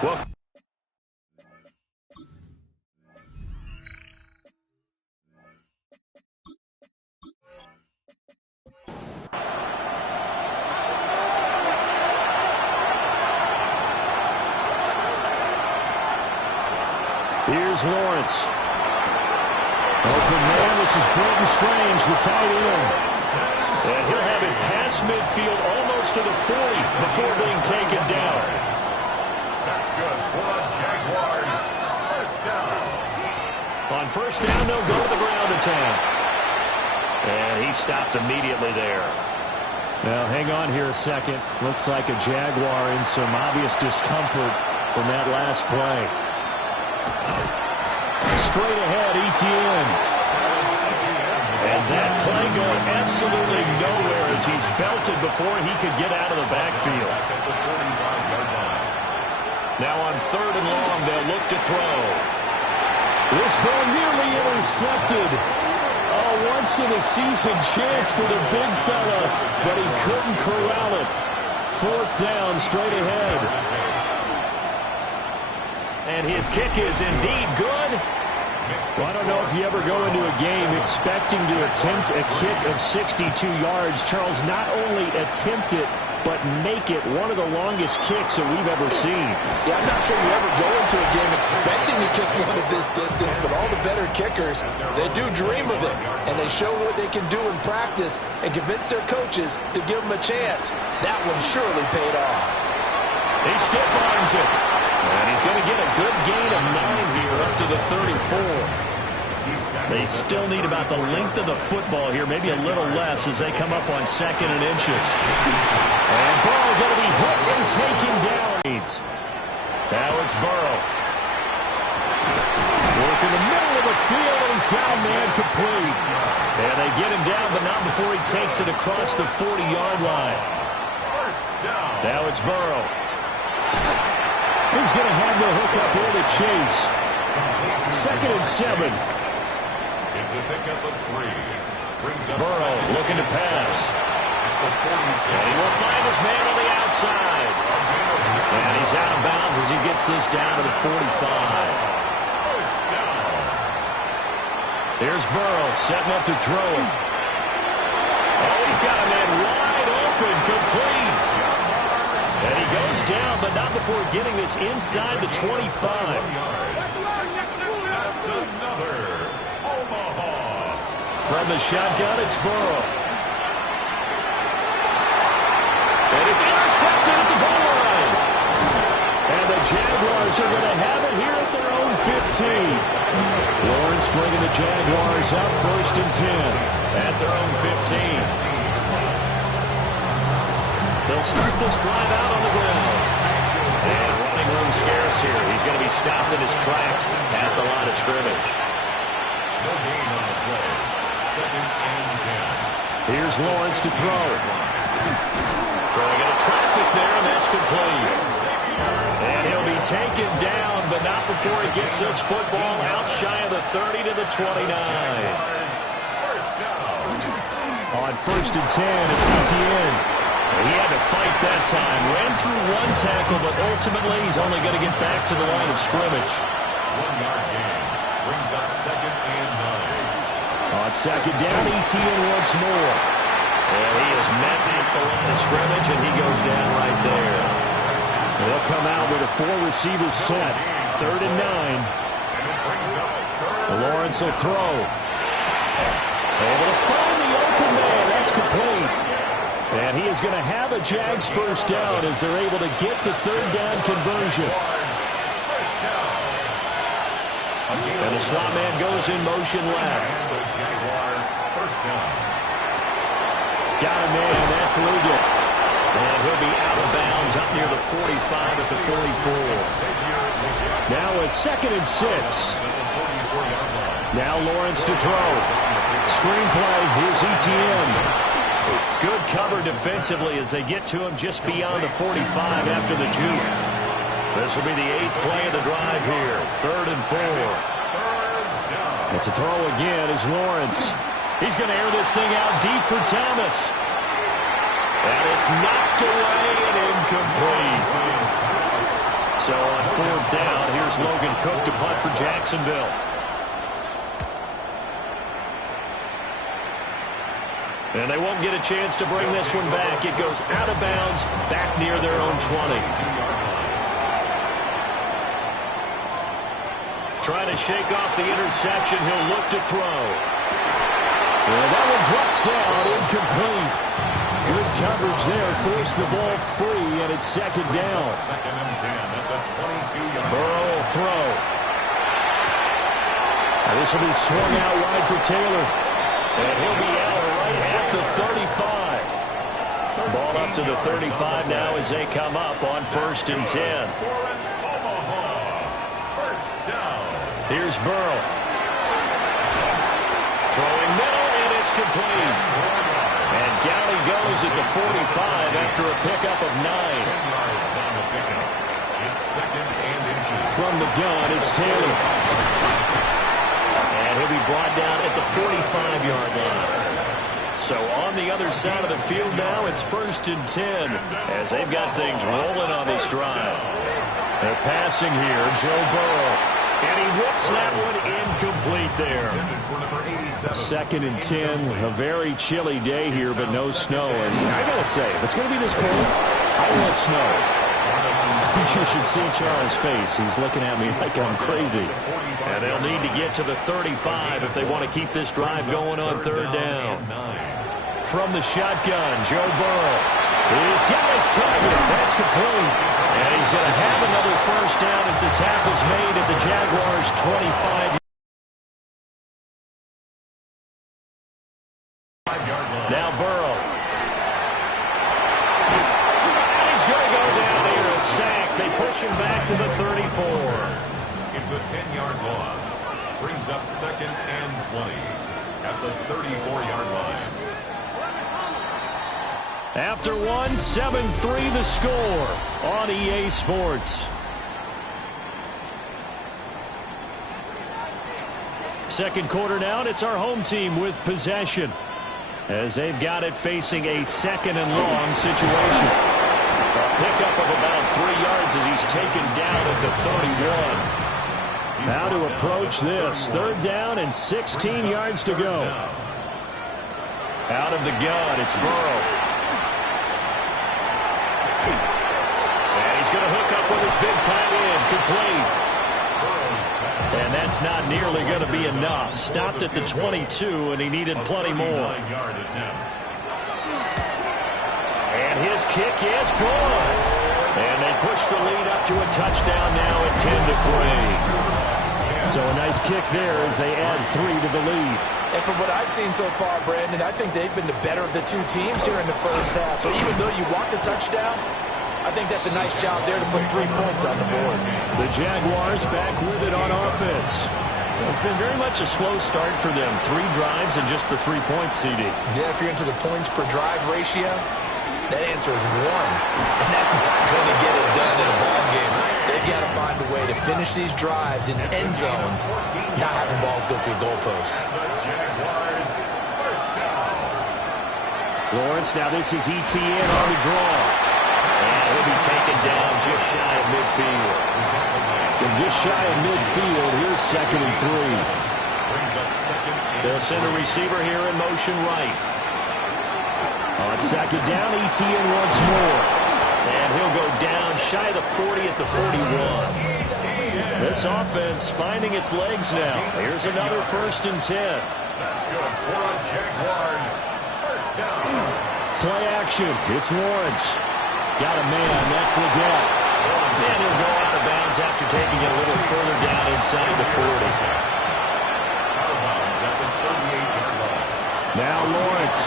Well, here's Lawrence. Open man, this is Brenton Strange, the tight end. and he'll have it past midfield almost to the 40 before being taken down. That's good for the Jaguars. First down. On first down, they'll go to the ground attack. And he stopped immediately there. Well, hang on here a second. Looks like a Jaguar in some obvious discomfort from that last play. Straight ahead, Etienne. And that play going absolutely nowhere as he's belted before he could get out of the backfield. Now on third and long, they'll look to throw. This ball nearly intercepted. A once-in-a-season chance for the big fella, but he couldn't corral it. Fourth down, straight ahead. And his kick is indeed good. Well, I don't know if you ever go into a game expecting to attempt a kick of 62 yards. Charles, not only attempt it, but make it one of the longest kicks that we've ever seen. Yeah, I'm not sure you ever go into a game expecting to kick one of this distance, but all the better kickers, they do dream of it, and they show what they can do in practice and convince their coaches to give them a chance. That one surely paid off. He stiff-arms it. And he's going to get a good gain of 9 here up to the 34. They still need about the length of the football here, maybe a little less as they come up on second and inches. And Burrow going to be hit and taken down. Now it's Burrow. Work in the middle of the field, and he's got a man complete. And they get him down, but not before he takes it across the 40-yard line. Now it's Burrow. He's going to have the hook up here to Chase. Second and 7. It's a pickup of 3. Burrow looking to pass. And he will find his man on the outside. And he's out of bounds as he gets this down to the 45. Here's Burrow setting up to throw it. Oh, he's got a man wide open, complete. And he goes down, but not before getting this inside the 25. That's another Omaha. From the shotgun, it's Burrow. And it's intercepted at the goal line. And the Jaguars are going to have it here at their own 15. Lawrence bringing the Jaguars up first and 10. At their own 15. They'll start this drive out on the ground. And running room scarce here. He's going to be stopped in his tracks at the line of scrimmage. No gain on the play. Second and 10. Here's Lawrence to throw. Throwing into traffic there, and that's complete. And he'll be taken down, but not before he gets this football out shy of the 30 to the 29. On first and 10, it's Etienne. He had to fight that time. Ran through one tackle, but ultimately he's only going to get back to the line of scrimmage. 1-yard gain. Brings up second and 9. On second down, Etienne once more. And he is met at the line of scrimmage, and he goes down right there. They'll come out with a 4-receiver set. Third and 9. Lawrence will throw. Able to find the open man. That's complete. And he is going to have a Jags first down as they're able to get the third down conversion. And the slot man goes in motion left. Got a man, that's Liggett. And he'll be out of bounds up near the 45 at the 44. Now a second and 6. Now Lawrence to throw. Screenplay, here's Etienne. Good cover defensively as they get to him just beyond the 45 after the juke. This will be the 8th play of the drive here. Third and 4. And to throw again is Lawrence. He's going to air this thing out deep for Thomas. And it's knocked away and incomplete. So on fourth down, here's Logan Cook to punt for Jacksonville. And they won't get a chance to bring this one back. It goes out of bounds, back near their own 20. Trying to shake off the interception. He'll look to throw. And that one drops down, incomplete. Good coverage there, forced the ball free, and it's second down. Second and 10 at the 22-yard line. Burrow will throw. This will be swung out wide for Taylor. And he'll be out right at the 35. Ball up to the 35 now as they come up on first and 10. First down. Here's Burrow. Throwing middle, and it's complete. And down he goes at the 45 after a pickup of 9. 10 yards on the pickup. It's second and inches. From the gun, it's Taylor. And he'll be brought down at the 45-yard line. So on the other side of the field now, it's first and 10 as they've got things rolling on this drive. They're passing here, Joe Burrow. And he whips that one incomplete there. Second and 10, a very chilly day here, but no snow. And I got to say, if it's going to be this cold, I want snow. You should see Charles' face. He's looking at me like I'm crazy. And they'll need to get to the 35 if they want to keep this drive going on third down. From the shotgun, Joe Burrow. He's got his target. That's complete. And he's going to have another first down as the tackle's made at the Jaguars' 25. Now Burrow. And he's going to go down here, a sack. They push him back to the 34. It's a 10-yard loss. Brings up second and 20 at the 34-yard line. After one, 7-3 the score on EA Sports. Second quarter now, and it's our home team with possession as they've got it facing a second and long situation. A pickup of about 3 yards as he's taken down at the 31. Now to approach this. Third down and 16 yards to go. Out of the gun, it's Burrow. And he's going to hook up with his big tight end, complete. And that's not nearly going to be enough. Stopped at the 22, and he needed plenty more. And his kick is good. And they push the lead up to a touchdown now at 10-3. So a nice kick there as they add 3 to the lead. And from what I've seen so far, Brandon, I think they've been the better of the two teams here in the first half. So even though you want the touchdown, I think that's a nice job there to put 3 points on the board. The Jaguars back with it on offense. It's been very much a slow start for them. 3 drives and just the 3 points, CD. Yeah, if you're into the points per drive ratio, that answer is 1. And that's not going to get it done in a ball game. They've got to find a way to finish these drives in end zones, not having balls go through goalposts. Lawrence, now this is ETN on the draw. And he'll be taken down just shy of midfield. And just shy of midfield, here's second and 3. They'll send a receiver here in motion right. On second down, ETN once more. And he'll go down shy of the 40 at the 41. This offense finding its legs now. Here's another first and 10. That's good for a Jaguars. First down. Play action. It's Lawrence. Got a man. That's Leggett. And he'll go out of bounds after taking it a little further down inside the 40. Now Lawrence.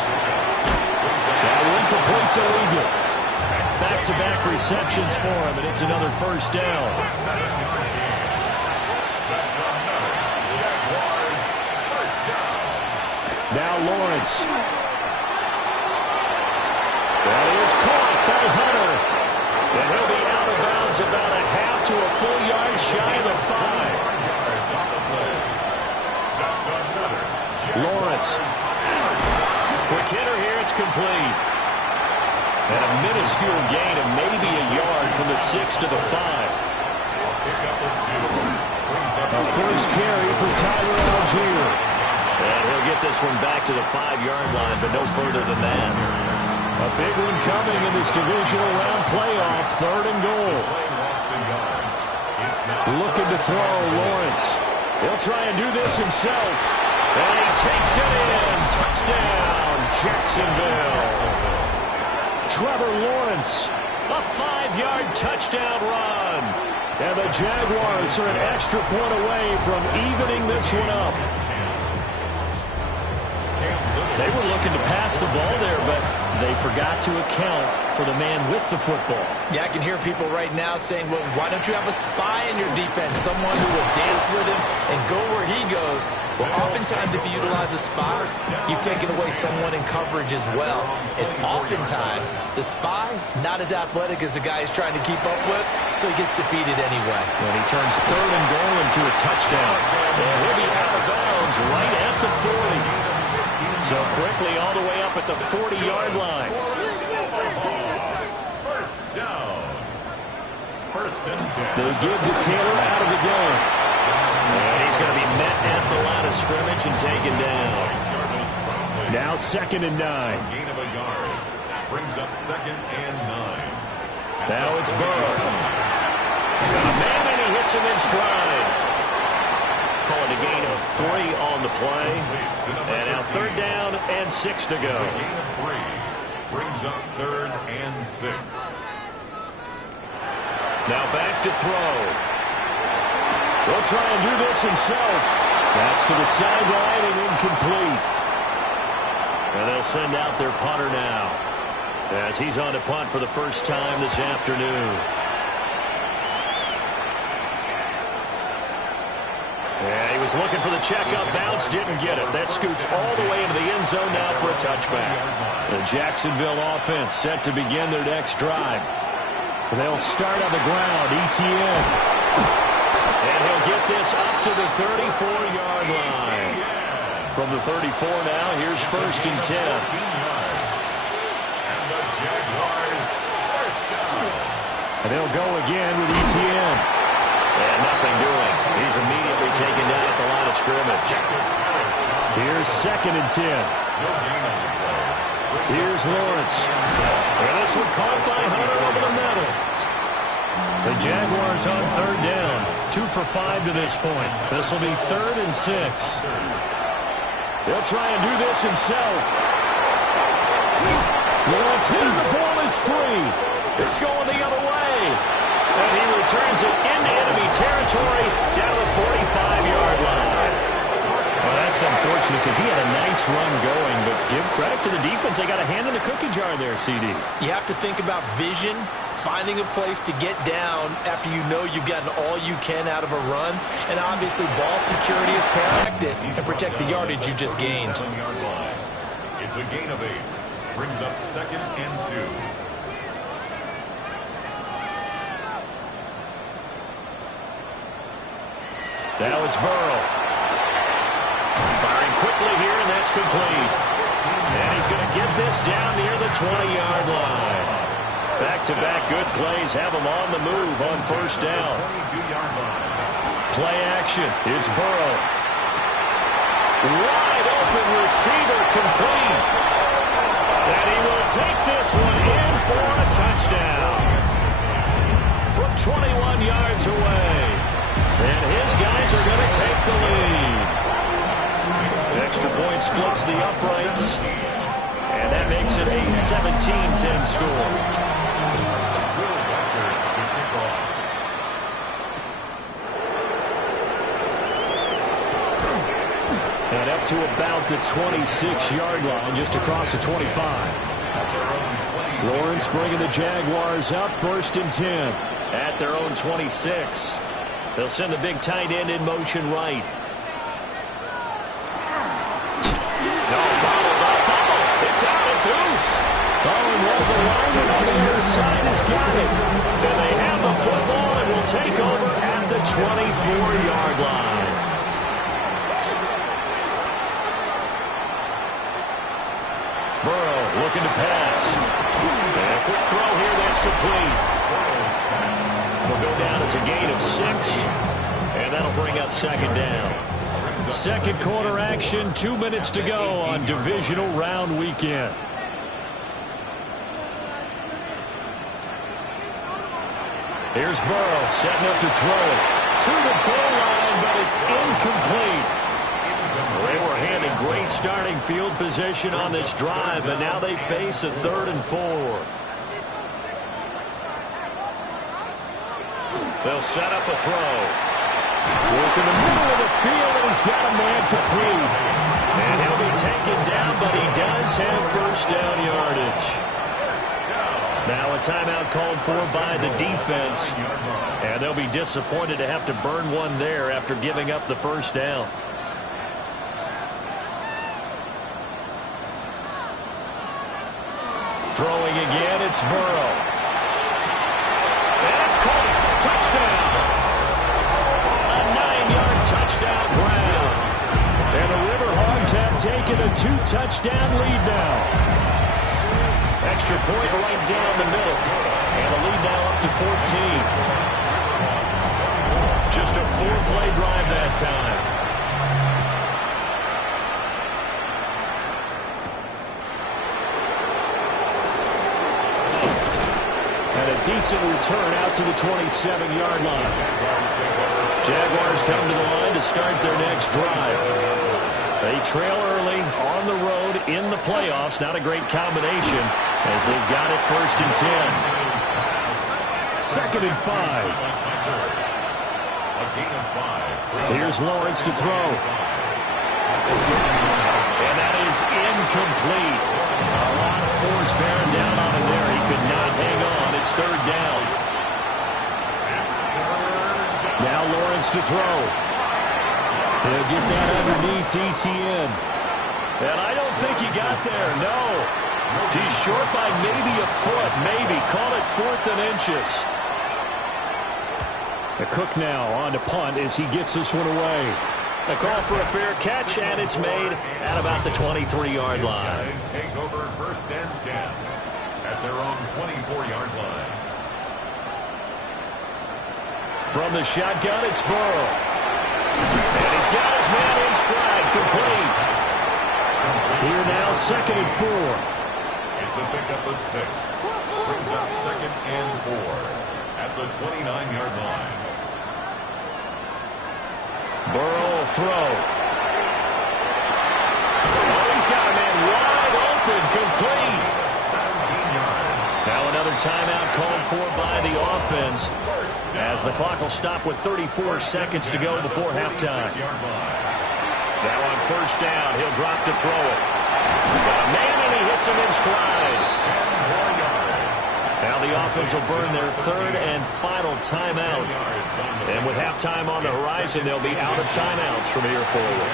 That one completes illegal. Back-to-back receptions for him, and it's another first down. Now Lawrence. That is caught by Hunter. And he'll be out of bounds about a half to a full yard shy of the 5. Lawrence. Quick hitter here, it's complete. And a minuscule gain of maybe a yard from the 6 to the 5. first carry for Tyler Algier. And he'll get this one back to the 5-yard line, but no further than that. A big one coming in this divisional round playoff, 3rd and goal. Looking to throw, Lawrence. He'll try and do this himself. And he takes it in. Touchdown, Jacksonville. Trevor Lawrence. A 5-yard touchdown run. And the Jaguars are an extra point away from evening this one up. They were looking to pass the ball there, but they forgot to account for the man with the football. Yeah, I can hear people right now saying, well, why don't you have a spy in your defense, someone who will dance with him and go where he goes? Well, oftentimes if you utilize a spy, you've taken away someone in coverage as well. And oftentimes, the spy, not as athletic as the guy he's trying to keep up with, so he gets defeated anyway. And he turns 3rd and goal into a touchdown. And he'll be out of bounds right at the 40. So quickly all the way up at the 40-yard line. First down. 1st and 10. They give to Taylor out of the game. And he's going to be met at the line of scrimmage and taken down. Now 2nd and 9. Gain of a yard. Brings up 2nd and 9. Now it's Burrow. Got a man and he hits him in stride. Calling a gain of 3 on the play. And now 3rd down and 6 to go. Gain of 3. Brings up 3rd and 6. Now back to throw. He'll try and do this himself. That's to the sideline and incomplete. And they'll send out their punter now, as he's on to punt for the first time this afternoon. Yeah, he was looking for the checkup bounce, didn't get it. That scoots all the way into the end zone now for a touchback. The Jacksonville offense set to begin their next drive. They'll start on the ground, ETN. And he'll get this up to the 34-yard line. From the 34 now, here's 1st and 10. And the Jaguars first down. And they'll go again with ETN. And nothing doing. He's immediately taken down at the line of scrimmage. Here's 2nd and 10. Here's Lawrence. And this one caught by Hunter over the middle. The Jaguars on 3rd down. 2 for 5 to this point. This will be 3rd and 6. He'll try and do this himself. Lawrence hitting the ball is free. It's going the other way. And he returns it into enemy territory down the 45-yard line. Well, that's unfortunate because he had a nice run going, but give credit to the defense. They got a hand in the cookie jar there, CD. You have to think about vision, finding a place to get down after you know you've gotten all you can out of a run, and obviously ball security is paramount and protect the yardage you just gained. It's a gain of 8. Brings up 2nd and 2. Now it's Burrow. Firing quickly here, and that's complete. And he's going to get this down near the 20-yard line. Back-to-back good plays have him on the move on 1st down. Play action. It's Burrow. Wide open receiver complete. And he will take this one in for a touchdown. From 21 yards away. And his guys are going to take the lead. Extra point splits the uprights. And that makes it a 17-10 score. And up to about the 26-yard line, just across the 25. Lawrence bringing the Jaguars up 1st and 10. At their own 26. They'll send the big tight end in motion right. No, fumble. It's out. It's loose. Oh, and one of the linemen on the near side has got it. And they have the football and will take over at the 24-yard line. Burrow looking to pass. And a quick throw here that's complete. Will go down as a gain of 6. And And that'll bring up second down. Second quarter action, 2 minutes to go on divisional round weekend. Here's Burrow setting up to throw it to the goal line, but it's incomplete. They were handed great starting field position on this drive, but now they face a 3rd and 4. They'll set up a throw. Work in the middle of the field, and he's got a man complete. And he'll be taken down, but he does have first down yardage. Now a timeout called for by the defense. And they'll be disappointed to have to burn one there after giving up the first down. Throwing again, it's Burrow. And it's caught. Touchdown. A 9-yard touchdown ground. And the River Hogs have taken a 2-touchdown lead now. Extra point right down the middle. And the lead now up to 14. Just a 4-play drive that time. And a decent return out to the 27-yard line. Jaguars come to the line to start their next drive. They trail early on the road in the playoffs. Not a great combination as they've got it 1st and 10. 2nd and 5. Here's Lawrence to throw. And that is incomplete. A lot of force bearing down on him there. He could not hang on. It's 3rd down. Now Lawrence to throw. He'll get that underneath ETN. And I don't think he got there, no. He's short by maybe a foot, maybe. Call it 4th and inches. The Cook now on to punt as he gets this one away. A call for a fair catch, and it's made at about the 23-yard line. Guys take over 1st and 10 at their own 24-yard line. From the shotgun, it's Burrow. And he's got his man in stride, complete. Here now, 2nd and 4. It's a pickup of 6. Brings up 2nd and 4 at the 29-yard line. Burrow will throw. Oh, he's got a man wide open, complete. 17 yards. Now another timeout called for by the offense as the clock will stop with 34 seconds to go before halftime. Now on 1st down, he'll drop to throw it. Got a man, and he hits him in stride. 10 more yards. Now the offense will burn their 3rd and final timeout. And with halftime on the horizon, they'll be out of timeouts from here forward.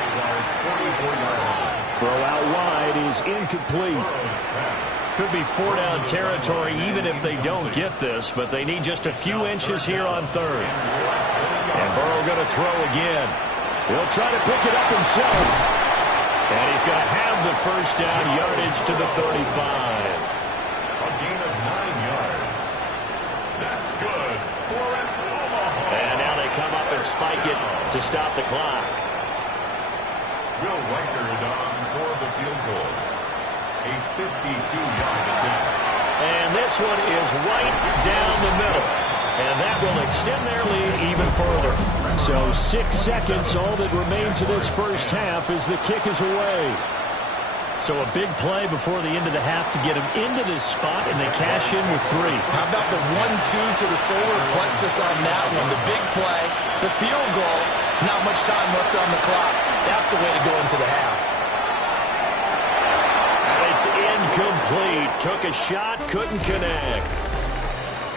Throw out wide is incomplete. Could be 4-down territory even if they don't get this, but they need just a few inches here on 3rd. And Burrow going to throw again. He'll try to pick it up himself. And he's going to have the first down yardage to the 35. A gain of 9 yards. That's good for an Omaha. And now they come up and spike it to stop the clock. Will Reichard on for the field goal. A 52-yard attempt. And this one is right down the middle. And that will extend their lead even further. So 6 seconds, all that remains of this first half as the kick is away. So a big play before the end of the half to get them into this spot, and they cash in with 3. How about the 1-2 to the solar plexus on that one? The big play, the field goal, not much time left on the clock. That's the way to go into the half. It's incomplete. Took a shot, couldn't connect.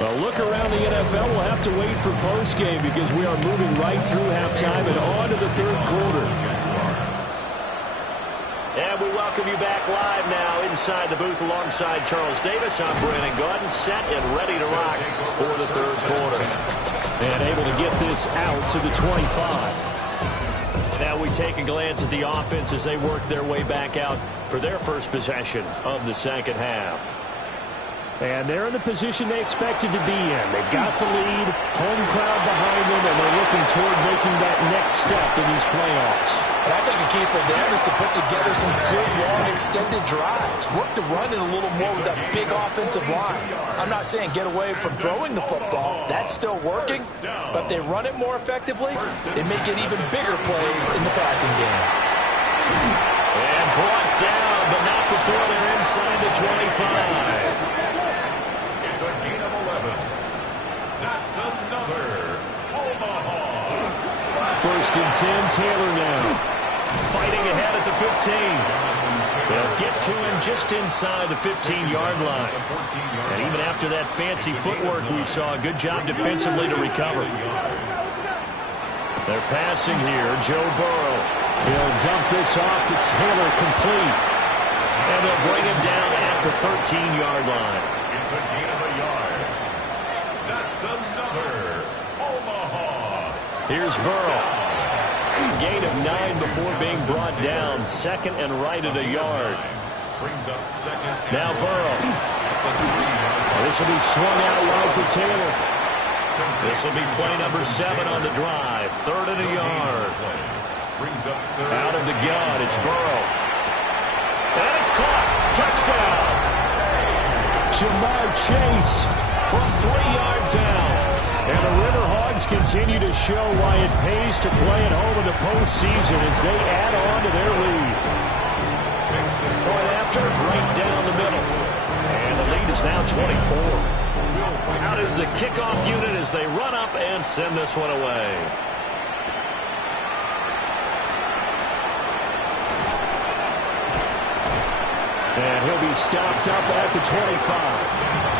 A look around the NFL. We'll have to wait for postgame because we are moving right through halftime and on to the 3rd quarter. And we welcome you back live now inside the booth alongside Charles Davis. I'm Brandon Gaudin, set and ready to rock for the 3rd quarter. And able to get this out to the 25. Now we take a glance at the offense as they work their way back out for their first possession of the 2nd half. And they're in the position they expected to be in. They've got the lead, home crowd behind them, and they're looking toward making that next step in these playoffs. And I think a key for them is to put together some good, long, extended drives. Work the run in a little more with that big offensive line. I'm not saying get away from throwing the football. That's still working. But if they run it more effectively, they may get even bigger plays in the passing game. And brought down, but not before they're inside the 25. It's a gain of 11. That's another Omaha. First and 10, Taylor now. Fighting ahead at the 15. They'll get to him just inside the 15-yard line. And even after that fancy footwork we saw, a good job defensively to recover. They're passing here, Joe Burrow. He'll dump this off to Taylor, complete. And they'll bring him down at the 13-yard line. It's a gain of a yard. That's another Omaha. Here's Burrow. Gain of 9 before being brought down. Second and right at a yard. Brings up second. Now Burrow. This will be swung out wide for Taylor. This will be play number 7 on the drive. Third and a yard. Brings up third. Out of the gun, it's Burrow. And it's caught. Touchdown. Jamar Chase From 3 yards out. And the River Hogs continue to show why it pays to play at home in the postseason as they add on to their lead. Point after, right down the middle. And the lead is now 24. Out is the kickoff unit as they run up and send this one away. And he'll be stopped up at the 25.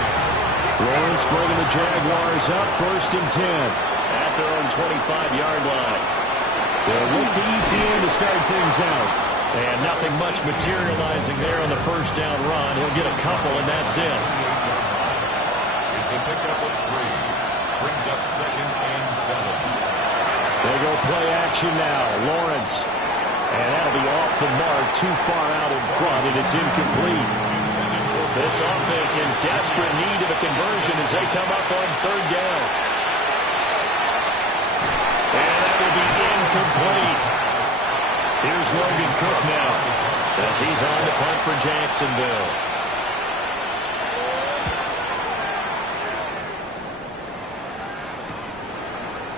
Lawrence bringing the Jaguars up first and 10. At their own 25-yard line. They'll look to ETN to start things out. And nothing much materializing there on the first down run. He'll get a couple, and that's it. It's a pickup of 3. Brings up second and 7. They go play action now. Lawrence. And that'll be off the mark, too far out in front, and it's incomplete. This offense in desperate need of a conversion as they come up on third down. And that will be incomplete. Here's Logan Cook now as he's on to punt for Jacksonville.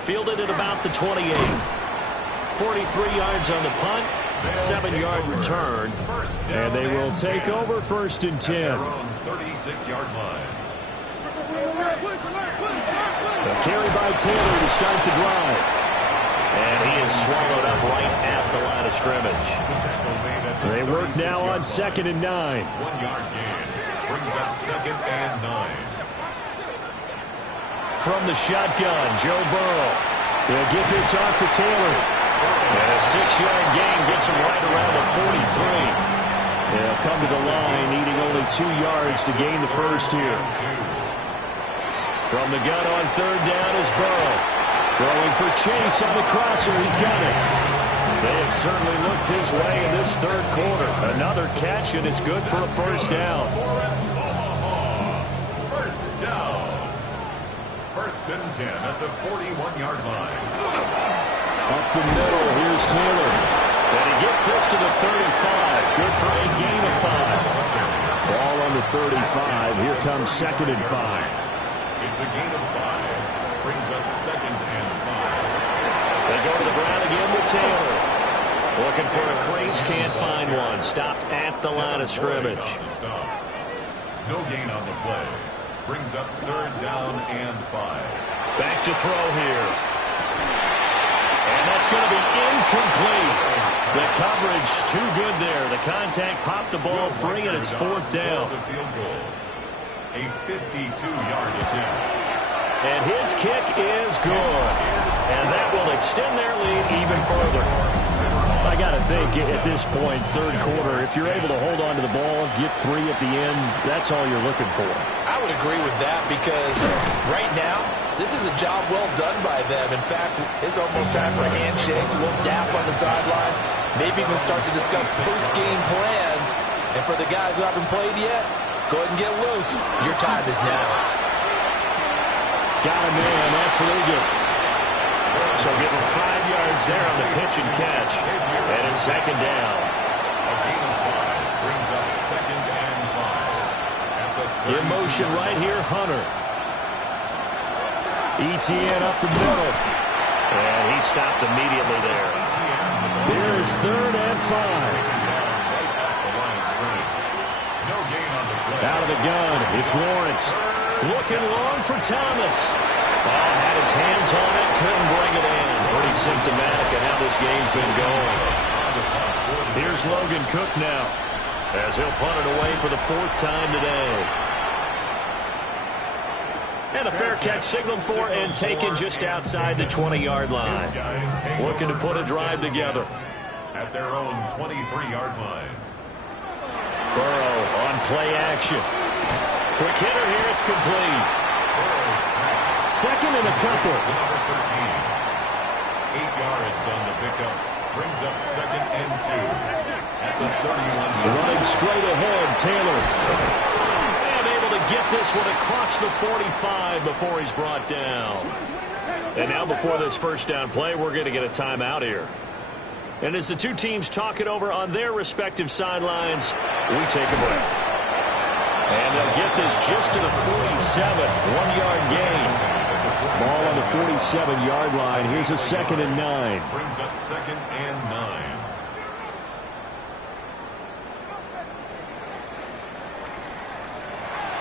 Fielded at about the 28. 43 yards on the punt. 7-yard return. And they will take over first and 10. 36-yard line. A carry by Taylor to start the drive. And he is swallowed up right at the line of scrimmage. They work now on second and 9. 1-yard gain. Brings up second and 9. From the shotgun, Joe Burrow. They'll get this off to Taylor. And a 6-yard gain gets him right around the 43. They'll come to the line, needing only 2 yards to gain the first here. From the gun on third down is Burrow. Throwing for Chase on the crosser. He's got it. They have certainly looked his way in this third quarter. Another catch, and it's good for a first down. First down. First and 10 at the 41-yard line. Up the middle, here's Taylor. And he gets this to the 35. Good for a gain of 5. Ball on the 35. Here comes second and 5. It's a gain of 5. Brings up second and 5. They go to the ground again with Taylor. Looking for a crease, can't find one. Stopped at the line of scrimmage. No gain on the play. Brings up third down and 5. Back to throw here. And that's going to be incomplete. The coverage too good there. The contact popped the ball free, and it's fourth down. A 52-yard attempt. And his kick is good. And that will extend their lead even further. I got to think at this point, third quarter, if you're able to hold on to the ball, get 3 at the end, that's all you're looking for. I would agree with that because right now, this is a job well done by them. In fact, it's almost time for handshakes, a little dap on the sidelines, maybe even start to discuss post-game plans. And for the guys who haven't played yet, Go ahead and get loose. Your time is now. Got a man. That's legal. So give him 5 yards there on the pitch and catch. And it's second down. A gain of 5 brings up second and 5. In motion right here, Hunter. ETN up the middle. And he stopped immediately there. Here's third and 5. Out of the gun, it's Lawrence. Looking long for Thomas. Oh, had his hands on it, couldn't bring it in. Pretty symptomatic of how this game's been going. Here's Logan Cook now, as he'll punt it away for the 4th time today. And a fair catch signaled for and taken just outside the 20-yard line. Looking to put a drive together. At their own 23-yard line. Burrow on play action. Quick hitter here, it's complete. Second and a couple. Number 13. 8 yards on the pickup. Brings up second and 2. At the 31. Running straight ahead, Taylor. And able to get this one across the 45 before he's brought down. And now before this first down play, we're going to get a timeout here. And as the two teams talk it over on their respective sidelines, we take a break. And they'll get this just to the 47, 1-yard gain. Ball on the 47-yard line. Here's a second and 9. Brings up second and 9.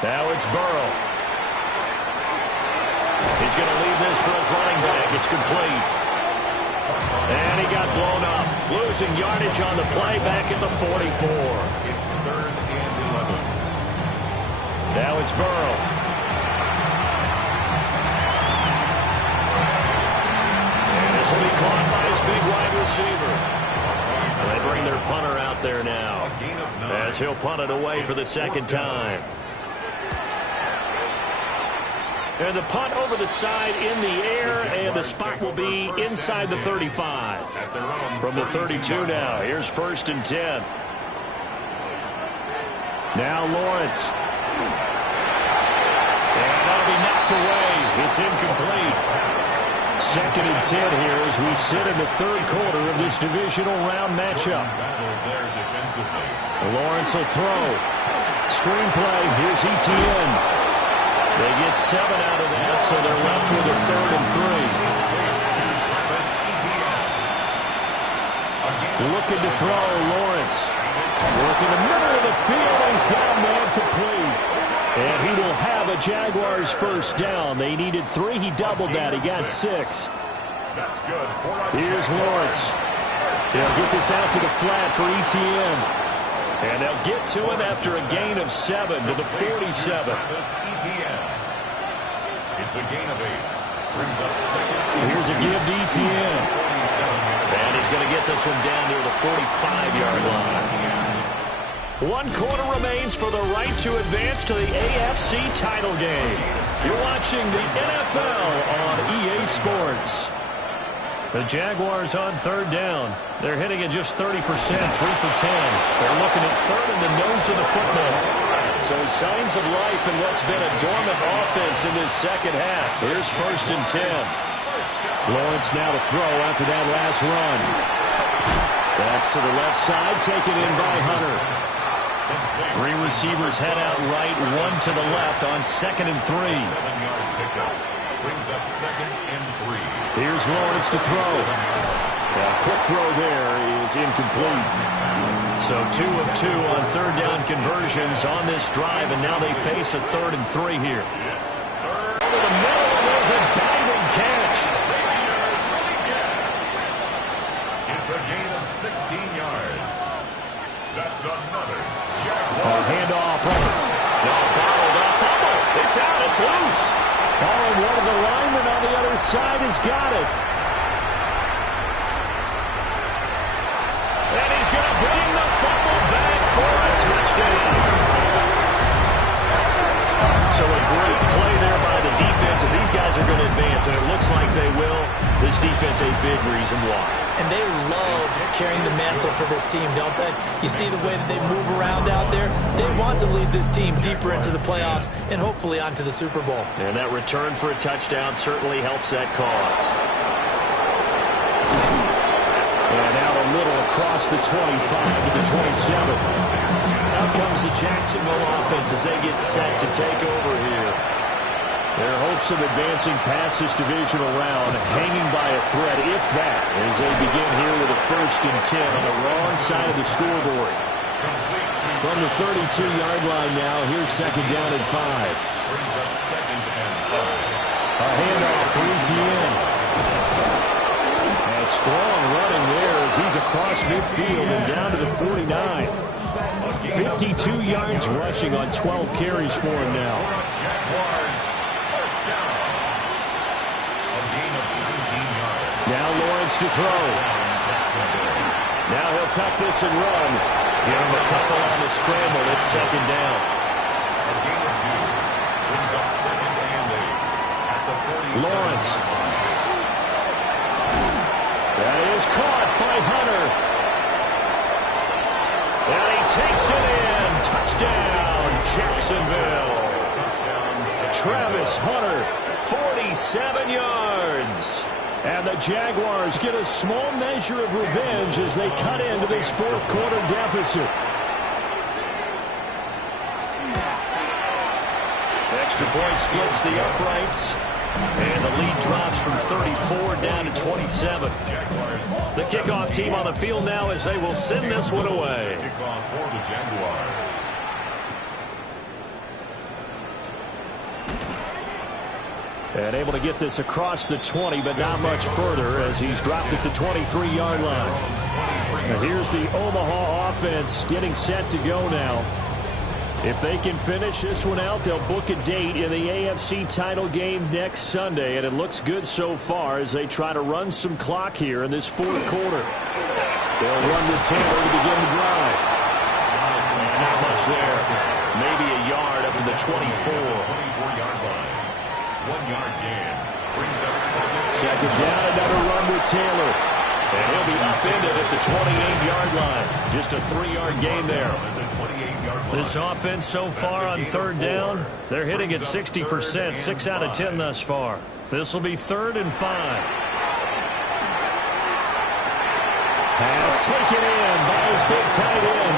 Now it's Burrow. He's going to leave this for his running back. It's complete. And he got blown up. Losing yardage on the play back at the 44. It's third and 11. Now it's Burrow. And this will be caught by his big wide receiver. And they bring their punter out there now, as he'll punt it away for the second time. And the punt over the side in the air, and the spot will be inside the 35. From the 32 now, here's 1st and 10. Now Lawrence. And that'll be knocked away. It's incomplete. Second and 10 here as we sit in the 3rd quarter of this divisional round matchup. Lawrence will throw. Screenplay, here's ETN. They get 7 out of that, so they're left with a 3rd and 3. Looking to throw, Lawrence. Working the middle of the field, he's got a man complete. And he will have a Jaguars first down. They needed 3, he doubled that, he got 6. Here's Lawrence. They'll get this out to the flat for ETN. And they'll get to it after a gain of 7 to the 47. It's a gain of 8. Brings up second. Here's a give to ETN. And he's going to get this one down near the 45-yard line. 1 quarter remains for the right to advance to the AFC title game. You're watching the NFL on EA Sports. The Jaguars on 3rd down. They're hitting at just 30%, 3 for 10. They're looking at 3rd in the nose of the football. So signs of life in what's been a dormant offense in this second half. Here's 1st and 10. Lawrence now to throw after that last run. That's to the left side, taken in by Hunter. 3 receivers head out right, 1 to the left on 2nd and 3. 7-yard pickup. Brings up second and 3. Here's Lawrence to throw. A quick throw there is incomplete. So 2 of 2 on 3rd down conversions on this drive, and now they face a 3rd and 3 here. Over the middle, and there's a diving catch. It's a gain of 16 yards. That's another Jaguars. Handoff. No, bottled up. Fumble. It's out. It's loose. Oh, and one of the linemen on the other side has got it. And he's going to bring the fumble back for a touchdown. So a great play there by the defense If these guys are going to advance, and it looks like they will, this defense a big reason why. And they love carrying the mantle for this team, don't they? You see the way that they move around out there? They want to lead this team deeper into the playoffs and hopefully onto the Super Bowl. And that return for a touchdown certainly helps that cause. And out a little across the 25 to the 27. Out comes the Jacksonville offense as they get set to take over here. Their hopes of advancing past this divisional round hanging by a thread, if that, as they begin here with a 1st and 10 on the wrong side of the scoreboard. From the 32-yard line now, here's 2nd down and 5. Brings up 2nd and 5. A handoff for ETN. And strong running there as he's across midfield and down to the 49. 52 yards rushing on 12 carries for him now. Jaguars, first down. A gain of 19 yards. Now Lawrence to throw. Now he'll tuck this and run. Give him a couple on the scramble. It's 2nd down. A gain of 2. Brings up 2nd and 8. At the 47. Lawrence. That is caught by Hunter. And he takes it in. Touchdown, Jacksonville. Travis Hunter. 47 yards. And the Jaguars get a small measure of revenge as they cut into this 4th quarter deficit. Extra point splits the uprights. And the lead drops from 34 down to 27. The kickoff team on the field now as they will send this one away. Kickoff for the Jaguars. And able to get this across the 20, but not much further as he's dropped at the 23-yard line. And here's the Omaha offense getting set to go now. If they can finish this one out, they'll book a date in the AFC title game next Sunday, and it looks good so far as they try to run some clock here in this 4th quarter. They'll run to Taylor to begin the drive. Not much there. Maybe a yard up to the 24. 24-yard line. 1 yard gain. Brings up 2nd down, another run with Taylor. And he'll be upended at the 28-yard line. Just a 3-yard gain there. This offense so far on 3rd down, they're hitting at 60%, 6 out of 10 thus far. This will be 3rd and 5. Pass taken in by his big tight end.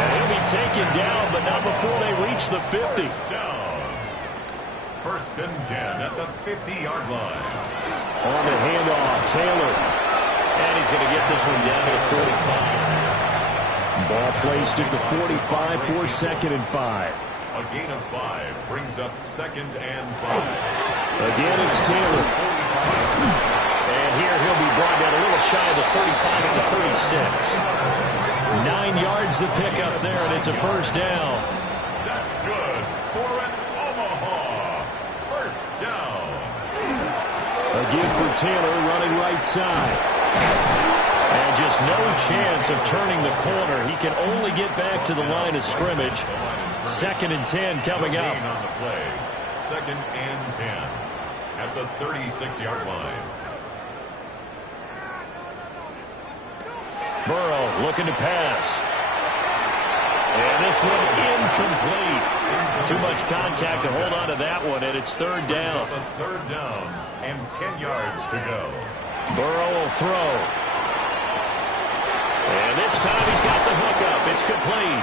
And he'll be taken down, but not before they reach the 50. down. 1st and 10 at the 50-yard line. On the handoff, Taylor. And he's going to get this one down to the 45. Ball placed at the 45 for 2nd and 5. A gain of 5 brings up 2nd and 5. Again, it's Taylor. And here he'll be brought down a little shy of the 35 at the 36. 9 yards to pick up there, and it's a 1st down. That's good for an Omaha 1st down. Again for Taylor running right side. And just no chance of turning the corner. He can only get back to the line of scrimmage. 2nd and 10 coming up. On the play. 2nd and 10 at the 36-yard line. Burrow looking to pass. And this one incomplete. Too much contact to hold on to that one, and it's 3rd down. 3rd down and 10 yards to go. Burrow will throw. And this time he's got the hookup. It's complete.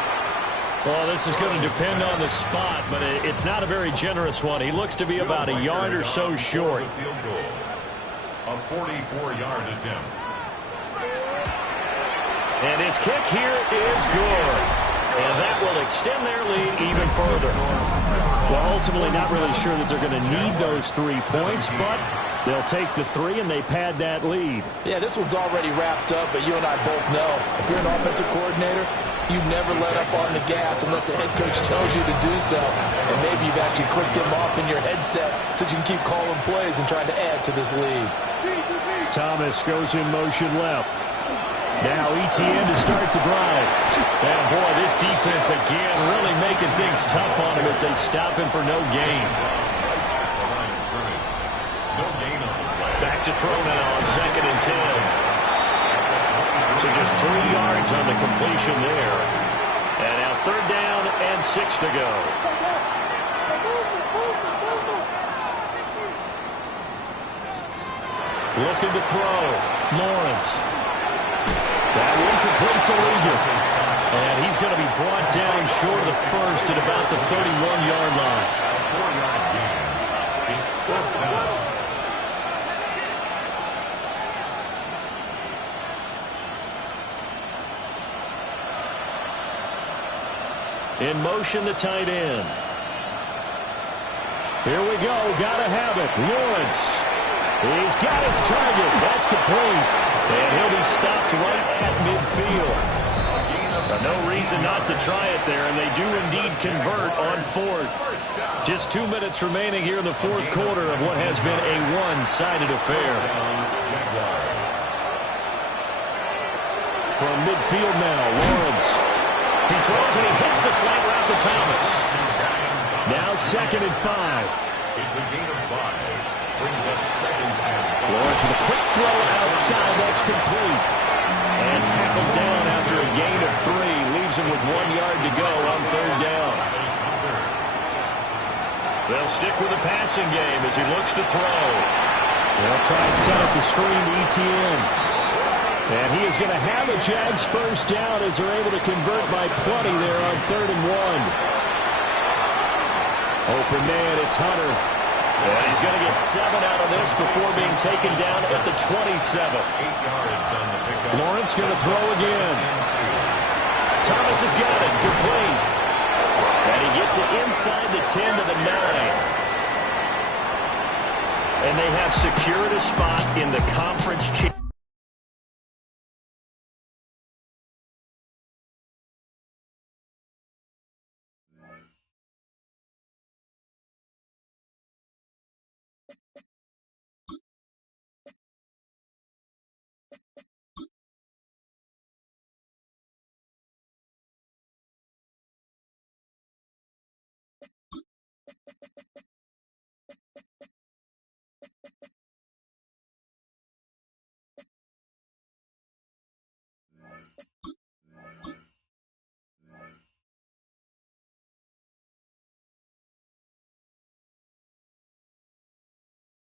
Well, this is going to depend on the spot, but it's not a very generous one. He looks to be about a yard or so short. Field goal. A 44-yard attempt. And his kick here is good. And that will extend their lead even further. Well, ultimately not really sure that they're going to need those 3 points, but they'll take the 3 and they pad that lead. Yeah, this one's already wrapped up, but you and I both know if you're an offensive coordinator, you never let up on the gas unless the head coach tells you to do so. And maybe you've actually clicked him off in your headset so you can keep calling plays and trying to add to this lead. Thomas goes in motion left. Now ETN to start the drive. And boy, this defense again really making things tough on him as they stop him for no gain. back to throw now on 2nd and 10. So just 3 yards on the completion there. And now 3rd down and 6 to go. Looking to throw. Lawrence. That one complete to Ligon. And he's going to be brought down short of the first at about the 31-yard line. 4-yard gain. It's 4th down. In motion, the tight end. Here we go. Got to have it. Lawrence. He's got his target. That's complete. And he'll be stopped right at midfield. No reason not to try it there, and they do indeed convert on 4th. Just 2 minutes remaining here in the 4th quarter of what has been a one-sided affair. From midfield now, Lawrence. He throws and he hits the slant route to Thomas. Now 2nd and 5. It's a gain of 5. Brings up 2nd and 5. Lawrence with a quick throw outside. That's complete. And tackled down after a gain of 3. Leaves him with 1 yard to go on 3rd down. They'll stick with the passing game as he looks to throw. They'll try and set up the screen to ETN. And he is going to have a Jags first down as they're able to convert by plenty there on 3rd and 1. Open man, it's Hunter. And he's going to get 7 out of this before being taken down at the 27. 8 yards on the pickup. Lawrence going to throw again. Thomas has got it. Complete. And he gets it inside the 10 to the 9. And they have secured a spot in the conference championship.